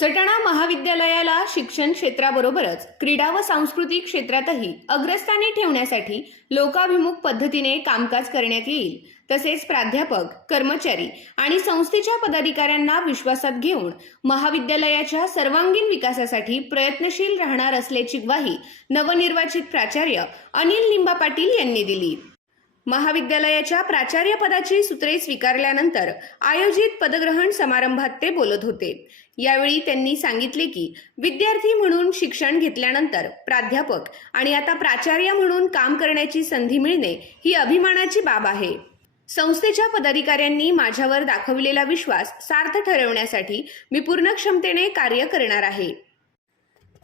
सटाणा महाविद्यालयाला शिक्षण क्षेत्राबरोबरच क्रीडा व सांस्कृतिक क्षेत्रातही अग्रस्थानी ठेवण्यासाठी लोकाभिमुख पद्धतीने कामकाज करण्यात येईल। तसेच प्राध्यापक, कर्मचारी आणि संस्थेच्या पदाधिकाऱ्यांना विश्वासात घेऊन महाविद्यालयाच्या सर्वांगीण विकासासाठी प्रयत्नशील राहणार असल्याची ग्वाही नवनिर्वाचित प्राचार्य अनिल लिंबा पाटील यांनी दिली। महाविद्यालयाच्या प्राचार्य पदाची सूत्रे स्वीकारल्यानंतर आयोजित पदग्रहण समारंभात ते बोलत होते। यावेळी त्यांनी सांगितले की विद्यार्थी म्हणून शिक्षण घेतल्यानंतर प्राध्यापक आणि आता प्राचार्य म्हणून काम करण्याची संधी मिळणे ही अभिमानाची बाब आहे। संस्थेच्या पदाधिकाऱ्यांनी माझ्यावर दाखविलेला विश्वास सार्थ ठरवण्यासाठी मी पूर्ण क्षमतेने कार्य करणार आहे।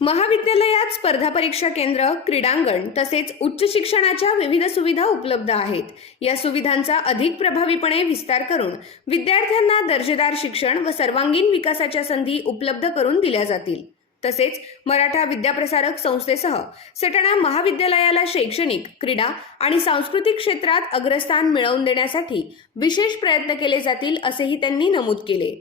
महाविद्यालयात स्पर्धा परीक्षा केंद्र, क्रीडांगण तसेच उच्च शिक्षणाच्या विविध सुविधा उपलब्ध आहेत। या सुविधांचा अधिक प्रभावीपणे विस्तार करून विद्यार्थ्यांना दर्जेदार शिक्षण व सर्वांगीण विकासाच्या संधी उपलब्ध करून दिल्या जातील। तसेच मराठा विद्याप्रसारक संस्थेसह सटाणा महाविद्यालयाला शैक्षणिक, क्रीडा आणि सांस्कृतिक क्षेत्रात अग्रस्थान मिळवून देण्यासाठी विशेष प्रयत्न केले जातील असेही त्यांनी नमूद केले।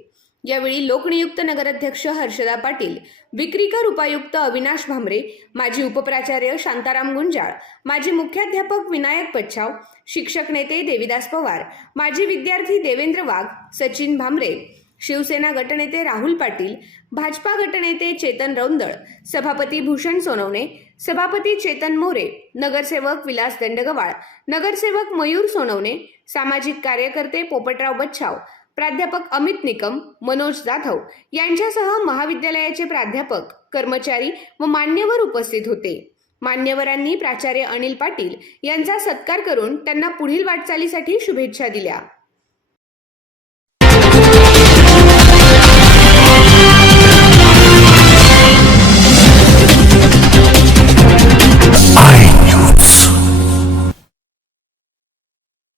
यावेळी लोकनियुक्त नगराध्यक्ष हर्षदा पाटील, विक्रीकर उपायुक्त अविनाश भामरे, माजी उपप्राचार्य शांताराम गुंजाळ, माजी मुख्याध्यापक विनायक पच्छाव, शिक्षक नेते देविदास पवार, माजी विद्यार्थी देवेंद्र वाघ, सचिन भामरे, शिवसेना गटनेते राहुल पाटील, भाजपा गटनेते चेतन रौंदळ, सभापती भूषण सोनवणे, सभापती चेतन मोरे, नगरसेवक विलास दंडगवाळ, नगरसेवक मयूर सोनवणे, सामाजिक कार्यकर्ते पोपटराव बच्छाव, प्राध्यापक अमित निकम, मनोज जाधव यांच्यासह महाविद्यालयाचे प्राध्यापक, कर्मचारी व मान्यवर उपस्थित होते। मान्यवरांनी प्राचार्य अनिल पाटील यांचा सत्कार करून त्यांना पुढील वाटचालीसाठी शुभेच्छा दिल्या।